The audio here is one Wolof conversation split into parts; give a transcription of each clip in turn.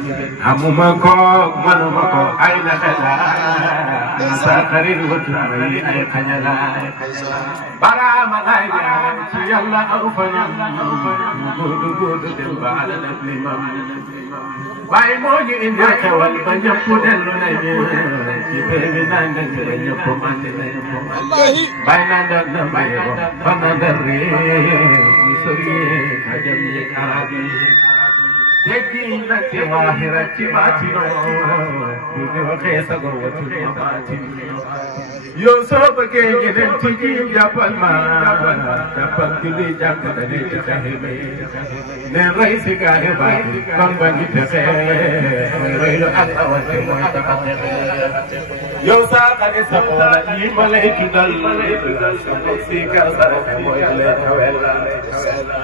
amuma ko manuma ko ay na xelaat sa xarit wut may ay xañalaay baraama lay ñaan ci yàlla aw fa góodu dem ba ala def li mam waaye moo ñu indi xewal ba ñëpp dellu nañu ci bébi nangal ba ñëpp mandi nañu bay nandal na mayo ba nandal réew mi sori xajam yi karabi tekki nag ci waaxira ci baatino bu ñu waxee sa gor watul ma baatin yow soo bëggee ñeneen ci ji jàppal ma jàppal julli jàpp na ne ci taxibe ne rey si gaari baati kon ba ñu texe rey lu ak awante mooy taxa texe yow saa xare sa xoola yi ma lay tuddal sa mbokk si kar sa rek mooy lay tawel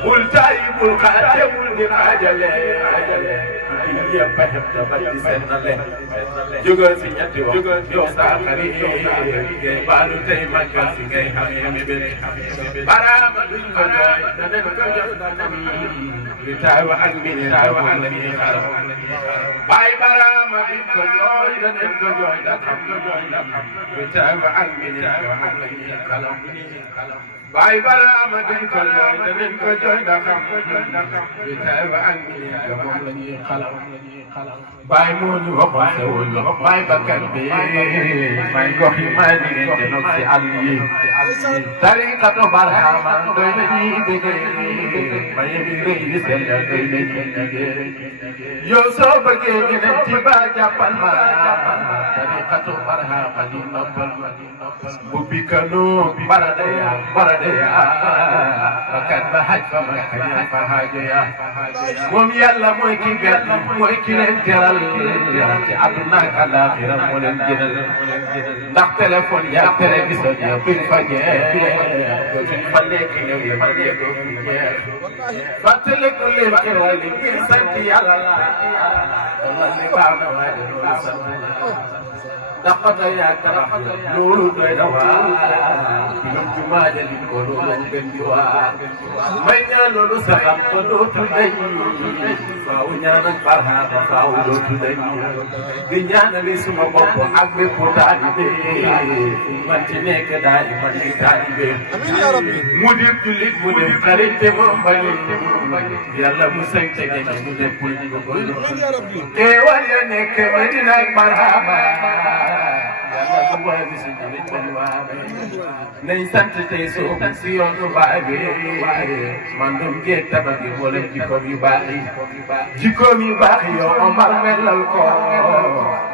bul taayi bul xaate bul di xaajale yëpp a xëpp na ba di seen na leen jógal si ñetti wax yow saa xarit ngay baalu tey màggal si ngay xam yemi benn baraama duñ ko jooy danañ ko jox danam li taawa ak mini taawa ak la ñuy xaram bàyyi baraama duñ ko jooy danañ ko jooy danam li taawa ak mini taawa ak la ñuy xalam bàyyi baraama duñ ko jooy danañ ko jooy danam li taawa ak mini moom la ñuy xalam bàyyi moo ñu waxoon sewul bàyyi bakkan bi bàyyi gox yi may di ngeen te nog si àll yi tariqatu barhama doy na ñuy bëggee maye bi rëy di sell doy na ñuy bëggee yow soo bëggee ñeneen ci ba jàppal ma tariqatu barhama di noppal bu bikanu baradaya bakkan ba haj fa ma kaña fa haajoya moom yàlla mooy ki benn mooy ki leen teral ci àdduna ak àllaaxira moo leen gënal ndax téléphone ya télévision ya buñ fa jeex dootuñ fa lekk ñëw yi fa jeex dootuñ jeex fàttaliku leen xewal yi ngir sant yàlla la man ni baax na waaye loolu sant ndax fata yaakaar loolu doy na waa ñoom jumaa ja li ko loolu gën di waa may ñaan loolu saxam ba dootu dañ faaw ñaan ak barxaata faaw dootu dañ di ñaanali suma bopp ak bépp taalibe man ci nekk daal di man di taalibe mu dem jullit mu dem xarit te moom bañ yàlla mu sañ tege na mu dem pour ñu ko teewal ya nekk Medina ak Barhama yàlla bu waay bi si jullit man waame nañ sant tey soo si yoonu baay bi man dum géej tabax yi mboolem jikkoom yu baax yi jikkoom yu baax yi yow Omar melal ko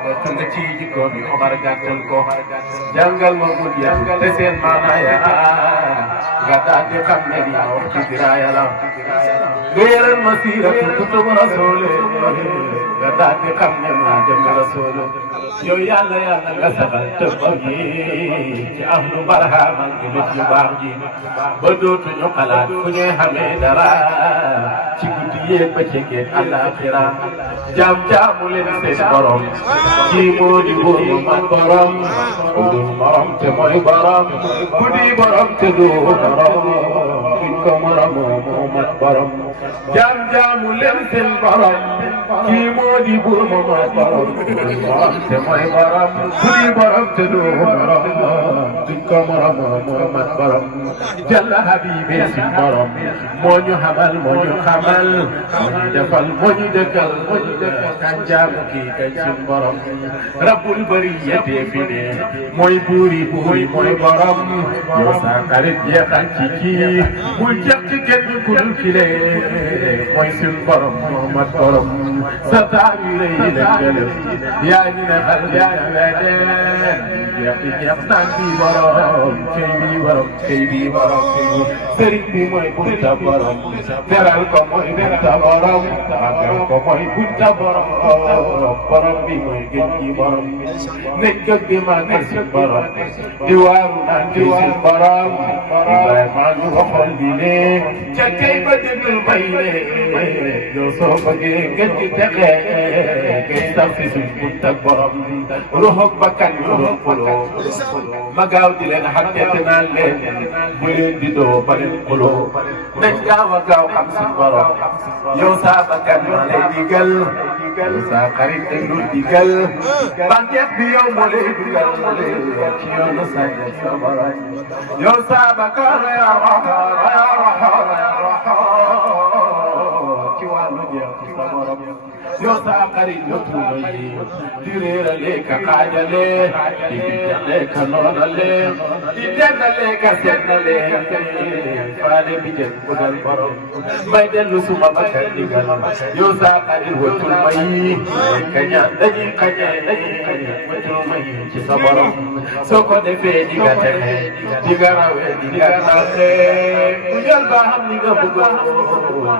bokk nga ci jikkoom yi Omar gàttal ko jàngal ma mun ya te seen maanaaya nga daal di xam ne di wax ci diraaya la nga yëral ma siiratu kutubu rasoole nga daal di xam ne maa dem rasoole yow yàlla nga saxal tëbbam yi ci ahlu barhama ngi nit ñu baax ji ba dootuñu xalaat fu ñuy xamee dara ci guddi yéeg ba ceegeen àllaaxira jaamu leen seen borom kii moo di wóoru man borom ku dul morom te mooy borom ku di borom te du borom duñ ko moromoo moo mat borom jaamu leen seen borom kii moo di buur moo mat borom ku dul morom te mooy borom ku di borom te du borom duñ ko moromoo moo mat borom jalla habibi si borom moo ñu xamal moo ñu xamal moo ñu defal moo ñu dëkkal kan jaamu kii kañ suñ borom rabbul bariyati fi ne mooy buuri buuri mooy borom yow sa xarit jeexal ci kii bul jeex ci kenn ku dul kile mooy suñ borom moo mat borom sa taawi rëy la gëlëm yaa ñu ne xal yaa jeex ci jeex naan bii borom cey bii borom cey bii borom sëriñ bi mooy bunta borom teral ko mooy bunta borom magal ko mooy bunta borom borom bi mooy gën ci borom nañ jóg di màggal si borom di waaru naan di si borom Ibrahima ñu waxoon di ne ca kay ba déglu may ne yow soo bëggee gën di texe ngay sax si suñ bunta borom ruxuk bakkan yu doon xuloo ma gaaw di leen xam te naan leen bu leen di doo ba leen xuloo nañ gaaw a gaaw xam si borom yow saa bakkan ma lay digal sa xarit déglu digal banquet bi yow moo lay dugal ci yoonu sañ sa borom yow Sabakar ya ci wàllu jeex ci sa borom yow sa xarit yow tuuma yi di réerale ka xaajale di bidale ka noonale di dendale ka sennale faale bi jën budal borom may dellu suma bakkan digal yow sa xarit watul ma yi kañaan dañuy kañee watul ma yi ci sa borom soo ko defee di nga texe di nga rawee di nga naxe bu jël ba xam ni nga bëggoon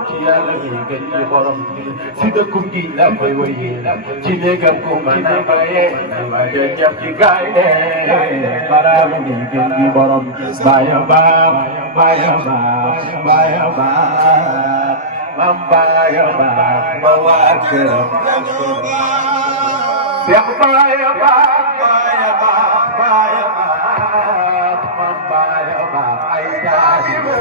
ci yàlla mi gën ci borom si dëkkum gi la koy woyi ci néegam ko mën a baye waaye ñëpp ci gaay baraam mi gën ci borom baya baax mam baya baax ba waa këram Seex baya baax mam baya baax ay taalibe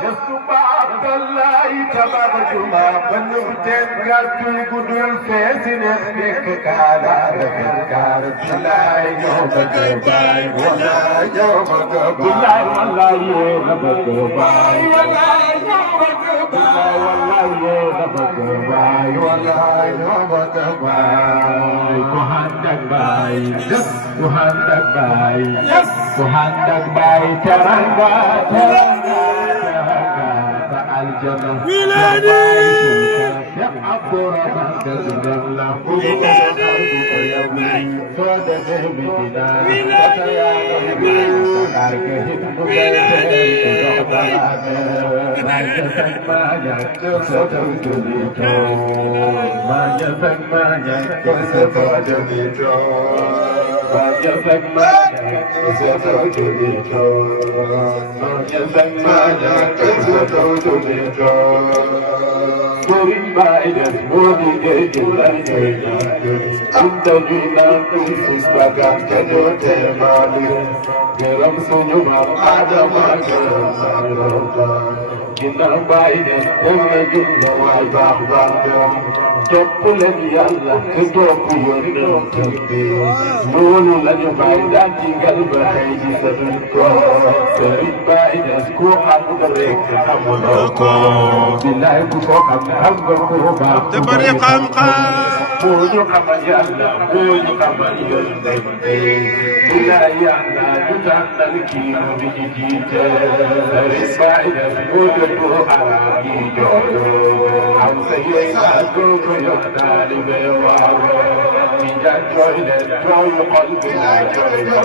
Yesu Abdallahi tabarakuma banu tengatul gudul fesine nek kala rafet kar bilay yo bagay wala yo bagay wallahi yo bagay wallahi yo bagay wallahi yo bagay wallahi yo bagay ko handak bay ko handak bay ko handak bay teranga الجنة ولادي عبد الرحمن كذب له ولادي صدق بدنا يا قلبي كاركه ولادي ما يسمع يكسر توليتو ما يسمع يكسر توليتو ما يسمع يكسر توليتو ما يسمع يكسر توليتو Story by the movie getting like I'm the winner, this is what I'm gonna tell you. Get up so you have Adam Get up by the every you know I got them. Don't pull any yalla, just don't pull your little baby. No one let you buy that thing, I'll buy this at the core. Story by the school, I'm the rig, I'm on the core. The life to talk, I'm going to go. تبري قمقا بوجو كمان يلا بوجو كمان يلا لا يلا تجعل الكيلو بجديد رسالة بوجو حرامي جولو عم سيئنا جوجو يقدر بيوارو تجعل جويلة جوي قلبي لا جويلة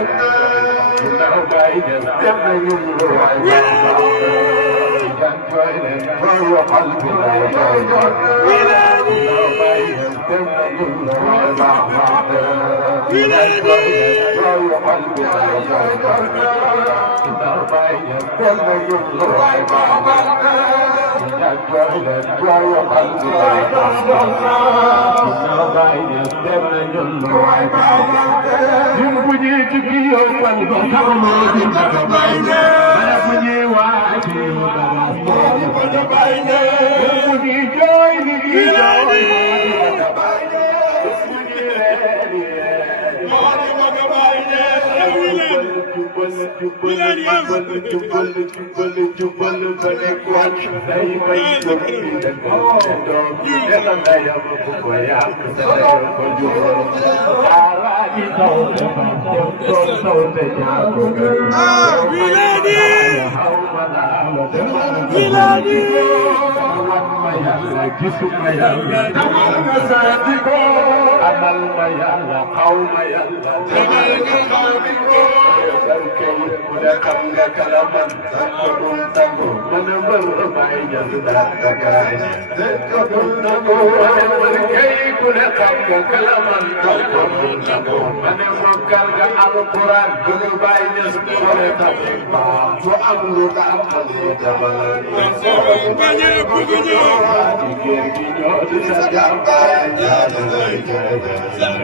تنعو بايدة تبني يمرو عيبا تجعل جويلة جوي قلبي لا جويلة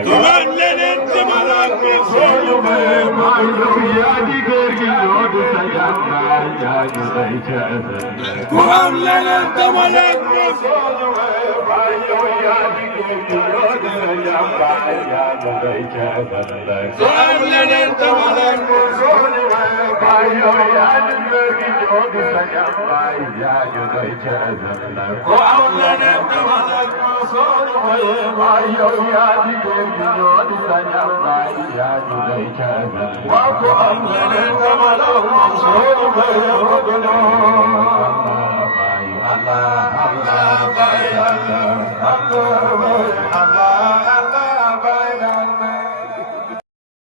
Tuhan lenen Wa